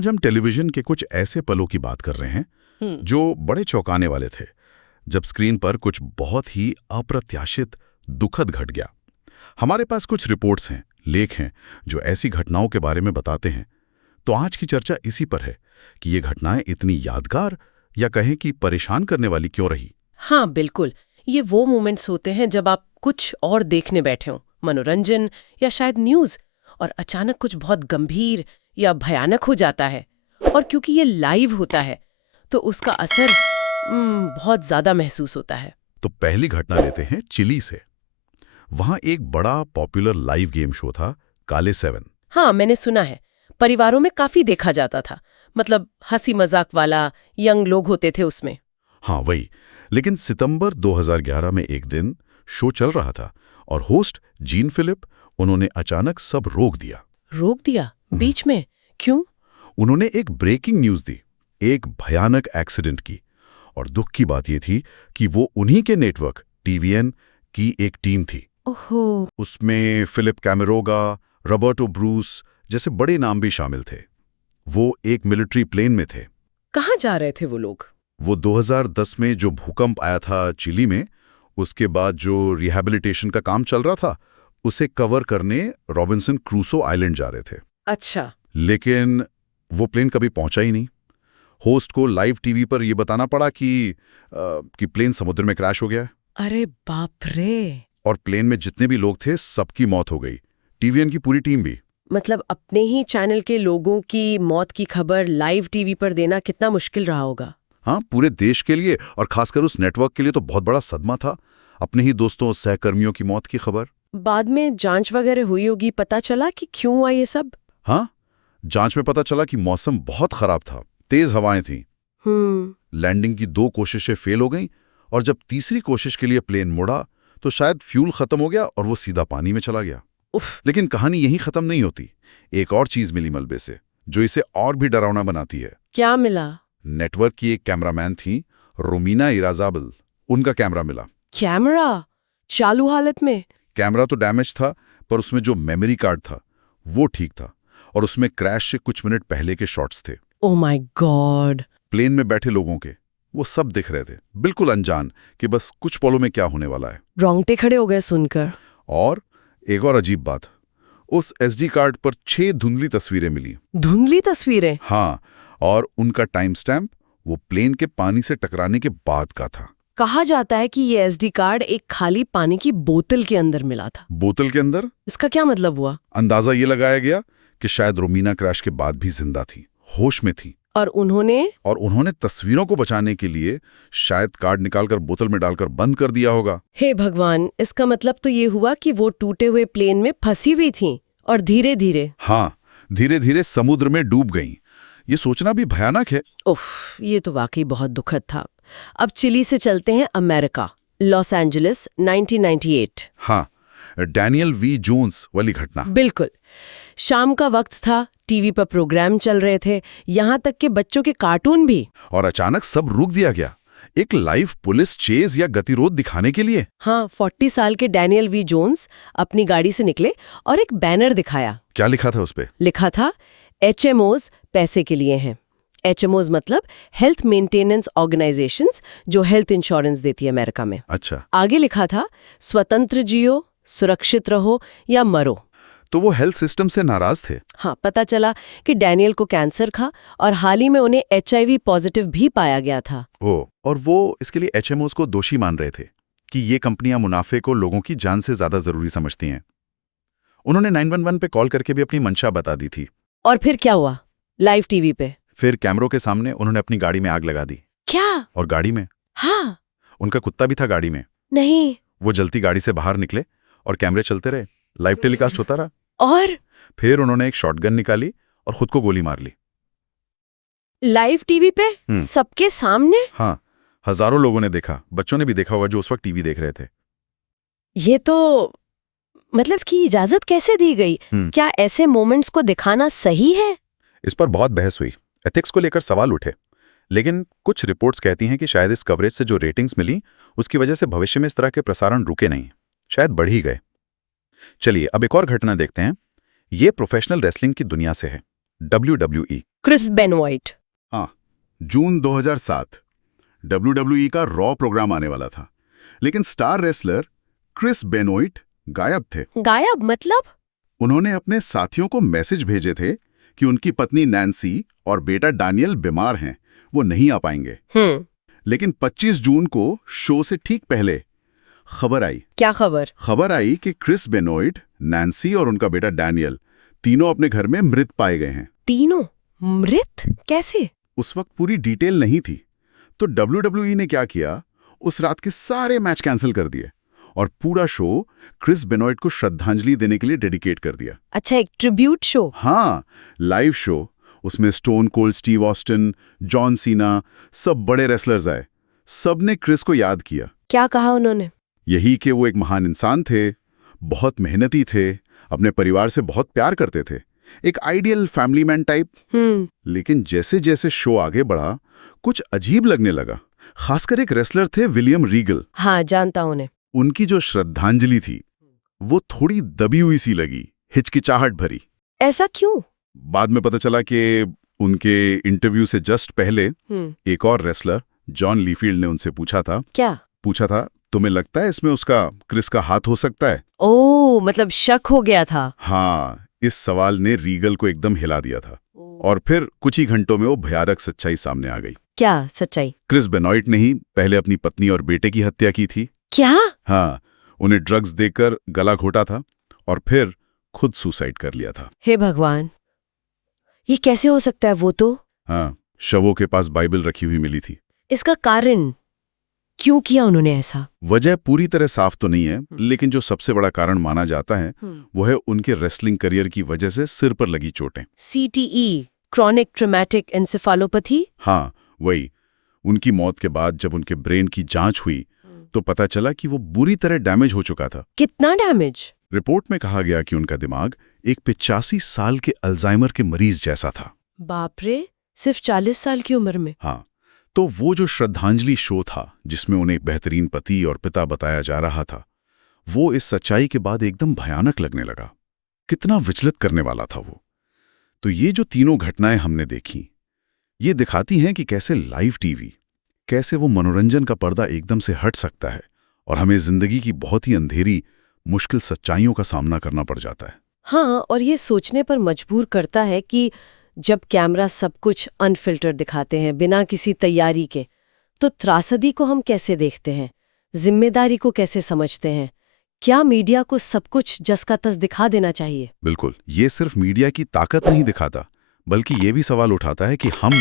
आज हम टेलीविजन के कुछ ऐसे पलों की बात कर रहे हैं जो बड़े चौंकाने वाले थे, जब स्क्रीन पर कुछ बहुत ही अप्रत्याशित दुखद घट गया। हमारे पास कुछ रिपोर्ट्स हैं, लेख हैं जो ऐसी घटनाओं के बारे में बताते हैं। तो आज की चर्चा इसी पर है कि ये घटनाएं इतनी यादगार या कहें कि परेशान करने वाली क्यों रही। हाँ बिल्कुल, ये वो मोमेंट्स होते हैं जब आप कुछ और देखने बैठे हो, मनोरंजन या शायद न्यूज़, और अचानक कुछ बहुत गंभीर या भयानक हो जाता है। और क्योंकि ये लाइव होता है तो उसका असर बहुत ज़्यादा महसूस होता है। तो पहली घटना लेते हैं चिली से। वहां एक बड़ा पॉपुलर लाइव गेम शो था, काले 7। हाँ, मैंने सुना है। परिवारों में काफ़ी देखा जाता था। मतलब हंसी मजाक वाला, यंग लोग होते थे उसमें। हाँ वही। लेकिन सितंबर 2011 में एक दिन शो चल रहा था और होस्ट जीन फिलिप, उन्होंने अचानक सब रोक दिया। रोक दिया? बीच में? क्यों? उन्होंने एक ब्रेकिंग न्यूज दी, एक भयानक एक्सीडेंट की। और दुख की बात यह थी कि वो उन्हीं के नेटवर्क टीवीएन की एक टीम थी। ओहो। उसमें फिलिप कैमेरोगा, रॉबर्टो ब्रूस जैसे बड़े नाम भी शामिल थे। वो एक मिलिट्री प्लेन में थे। कहाँ जा रहे थे वो लोग? वो 2010 में जो भूकंप आया था चिली में, उसके बाद जो रिहैबिलिटेशन का काम चल रहा था, उसे कवर करने रॉबिन्सन क्रूसो आइलैंड जा रहे थे। अच्छा। लेकिन वो प्लेन कभी पहुंचा ही नहीं। होस्ट को लाइव टीवी पर यह बताना पड़ा कि प्लेन समुद्र में क्रैश हो गया है। अरे बाप रे। और प्लेन में जितने भी लोग थे सबकी मौत हो गई, टीवीएन की पूरी टीम भी। मतलब अपने ही चैनल के लोगों की मौत की खबर लाइव टीवी पर देना कितना मुश्किल रहा होगा। हाँ, पूरे देश के लिए और खासकर उस नेटवर्क के लिए तो बहुत बड़ा सदमा था। अपने ही दोस्तों, सहकर्मियों की मौत की खबर। बाद में जांच वगैरह हुई होगी, पता चला कि क्यों हुआ ये सब? हाँ, जांच में पता चला कि मौसम बहुत खराब था, तेज हवाएं थीं। लैंडिंग की 2 कोशिशें फेल हो गईं और जब तीसरी कोशिश के लिए प्लेन मुड़ा तो शायद फ्यूल खत्म हो गया और वो सीधा पानी में चला गया। लेकिन कहानी यहीं खत्म नहीं होती। एक और चीज मिली मलबे से, जो इसे और भी डरावना बनाती है। क्या मिला? नेटवर्क की एक कैमरामैन थी, रोमिना इराजाबल। उनका कैमरा मिला। कैमरा? चालू हालत में? कैमरा तो डैमेज था, पर उसमें जो मेमोरी कार्ड था वो ठीक था और उसमें क्रैश से कुछ मिनट पहले के शॉट्स थे। Oh my God. प्लेन में बैठे लोगों के वो सब दिख रहे थे, बिल्कुल अनजान कि बस कुछ पलों में क्या होने वाला है। रोंगटे खड़े हो गए सुनकर। और एक और अजीब बात, उस एसडी कार्ड पर 6 धुंधली तस्वीरें मिली। धुंधली तस्वीरें? हाँ, और उनका टाइम स्टैम्प वो प्लेन के पानी से टकराने के बाद का था। कहा जाता है कि ये एसडी कार्ड एक खाली पानी की बोतल के अंदर मिला था। बोतल के अंदर? इसका क्या मतलब हुआ? अंदाजा ये लगाया गया कि शायद रोमिना क्रैश के बाद भी जिंदा थी, होश में थी। और उन्होंने तस्वीरों को बचाने के लिए शायद कार्ड निकालकर बोतल में डालकर बंद कर दिया होगा। हे भगवान, इसका मतलब तो ये हुआ कि वो टूटे हुए प्लेन में फंसी हुई थीं और धीरे धीरे धीरे धीरे समुद्र में डूब गईं। ये सोचना भी भयानक है। उफ, ये तो वाकई बहुत दुखद था। अब चिली से चलते हैं अमेरिका, लॉस एंजलिस, 1998। हाँ, डैनियल वी जोन्स वाली घटना। बिल्कुल। शाम का वक्त था, टीवी पर प्रोग्राम चल रहे थे, यहाँ तक कि बच्चों के कार्टून भी। और अचानक सब रुक दिया गया, एक लाइव पुलिस चेज या गतिरोध दिखाने के लिए। हाँ, 40 साल के डैनियल वी जोन्स अपनी गाड़ी से निकले और एक बैनर दिखाया। क्या लिखा था उस पे? लिखा था, HMOs पैसे के लिए हैं। HMOs मतलब हेल्थ मेंटेनेंस ऑर्गेनाइजेशंस, जो हेल्थ इंश्योरेंस देती है अमेरिका में। अच्छा। आगे लिखा था, स्वतंत्र जियो, सुरक्षित रहो या मरो। तो वो हेल्थ सिस्टम से नाराज थे। हाँ, पता चला कि डैनियल को कैंसर था और हाल ही में उन्हें HIV पॉजिटिव भी पाया गया था। और वो इसके लिए HMOs को दोषी मान रहे थे कि ये कंपनियां मुनाफे को लोगों की जान से ज्यादा जरूरी समझती हैं। उन्होंने 911 पे कॉल करके भी अपनी मंशा बता दी थी। और फिर क्या हुआ? लाइव टीवी पे फिर कैमरों के सामने उन्होंने अपनी गाड़ी में आग लगा दी। क्या? और गाड़ी में हाँ। उनका कुत्ता भी था गाड़ी में। नहीं। वो जलती गाड़ी से बाहर निकले और कैमरे चलते रहे, लाइव टेलीकास्ट होता रहा। और फिर उन्होंने एक शॉटगन निकाली और खुद को गोली मार ली। लाइव टीवी पे सबके सामने? हाँ, हजारों लोगों ने देखा, बच्चों ने भी देखा होगा जो उस वक्त टीवी देख रहे थे। ये तो मतलब इसकी इजाजत कैसे दी गई? क्या ऐसे मोमेंट्स को दिखाना सही है? इस पर बहुत बहस हुई, एथिक्स को लेकर सवाल उठे। लेकिन कुछ रिपोर्ट्स कहती हैं कि शायद इस कवरेज से जो रेटिंग्स मिली, उसकी वजह से भविष्य में इस तरह के प्रसारण रुके नहीं, शायद बढ़ ही गए। चलिए अब एक और घटना देखते हैं। ये प्रोफेशनल रेसलिंग की दुनिया से है। WWE। Chris Benoit. हाँ, जून 2007 WWE का रॉ प्रोग्राम आने वाला था, लेकिन स्टार रेसलर क्रिस बेनोइट गायब थे। गायब मतलब? उन्होंने अपने साथियों को मैसेज भेजे थे कि उनकी पत्नी नैन्सी और बेटा डैनियल बीमार हैं, वो नहीं आ पाएंगे। लेकिन 25 जून को शो से ठीक पहले खबर आई। क्या खबर? खबर आई कि क्रिस बेनोइट, नैन्सी और उनका बेटा डैनियल तीनों अपने घर में मृत पाए गए हैं। तीनों मृत? कैसे? उस वक्त पूरी डिटेल नहीं थी, तो WWE ने क्या किया, उस रात के सारे मैच कैंसिल कर दिए और पूरा शो क्रिस बेनोइट को श्रद्धांजलि देने के लिए डेडिकेट कर दिया। अच्छा, एक ट्रिब्यूट शो? हाँ, लाइव शो। उसमें stone cold Steve Austin, John Cena, सब बड़े रेसलर्स आए। सबने क्रिस को याद किया। क्या कहा उन्होंने? यही कि वो एक महान इंसान थे, बहुत मेहनती थे, अपने परिवार से बहुत प्यार करते थे, एक आइडियल फैमिली मैन टाइप। लेकिन जैसे जैसे शो आगे बढ़ा, कुछ अजीब लगने लगा। खासकर एक रेसलर थे विलियम रीगल। हाँ, जानता हूं उन्हें। उनकी जो श्रद्धांजलि थी वो थोड़ी दबी हुई सी लगी, हिचकिचाहट भरी। ऐसा क्यों? बाद में पता चला कि उनके इंटरव्यू से जस्ट पहले एक और रेसलर जॉन लीफील्ड ने उनसे पूछा था, तुम्हें लगता है इसमें उसका, क्रिस का हाथ हो सकता है? ओह, मतलब शक हो गया था। हाँ, इस सवाल ने रीगल को एकदम हिला दिया था। और फिर कुछ ही घंटों में वो भयानक सच्चाई सामने आ गई। क्या सच्चाई? क्रिस बेनोइट ने ही पहले अपनी पत्नी और बेटे की हत्या की थी। क्या? हाँ, उन्हें ड्रग्स देकर गला घोटा था और फिर खुद सुसाइड कर लिया था। हे भगवान, ये कैसे हो सकता है? वो तो हाँ, शवों के पास बाइबल रखी हुई मिली थी। इसका कारण क्यों किया उन्होंने ऐसा? वजह पूरी तरह साफ तो नहीं है, लेकिन जो सबसे बड़ा कारण माना जाता है वो है उनके रेसलिंग करियर की वजह से सिर पर लगी चोटें। CTE, chronic traumatic encephalopathy. हाँ, वही। उनकी मौत के बाद जब उनके ब्रेन की जांच हुई तो पता चला कि वो बुरी तरह डैमेज हो चुका था। कितना डैमेज? रिपोर्ट में कहा गया कि उनका दिमाग एक 85 साल के अल्जाइमर के मरीज जैसा था। बाप रे, सिर्फ 40 साल की उम्र में? हाँ, तो वो जो श्रद्धांजलि शो था जिसमें उन्हें एक बेहतरीन पति और पिता बताया जा रहा था, वो इस सच्चाई के बाद एकदम भयानक लगने लगा। कितना विचलित करने वाला था वो। तो ये जो तीनों घटनाएं हमने देखी, ये दिखाती हैं कि कैसे लाइव टीवी, कैसे वो मनोरंजन का पर्दा एकदम से हट सकता है और हमें जिंदगी की बहुत ही अंधेरी, मुश्किल सच्चाइयों का सामना करना पड़ जाता है। हाँ, और ये सोचने पर मजबूर करता है कि जब कैमरा सब कुछ अनफिल्टर दिखाते हैं बिना किसी तैयारी के, तो त्रासदी को हम कैसे देखते हैं, जिम्मेदारी को कैसे समझते हैं? क्या मीडिया को सब कुछ जस का तस दिखा देना चाहिए? बिल्कुल, ये सिर्फ मीडिया की ताकत नहीं दिखाता, बल्कि ये भी सवाल उठाता है कि हम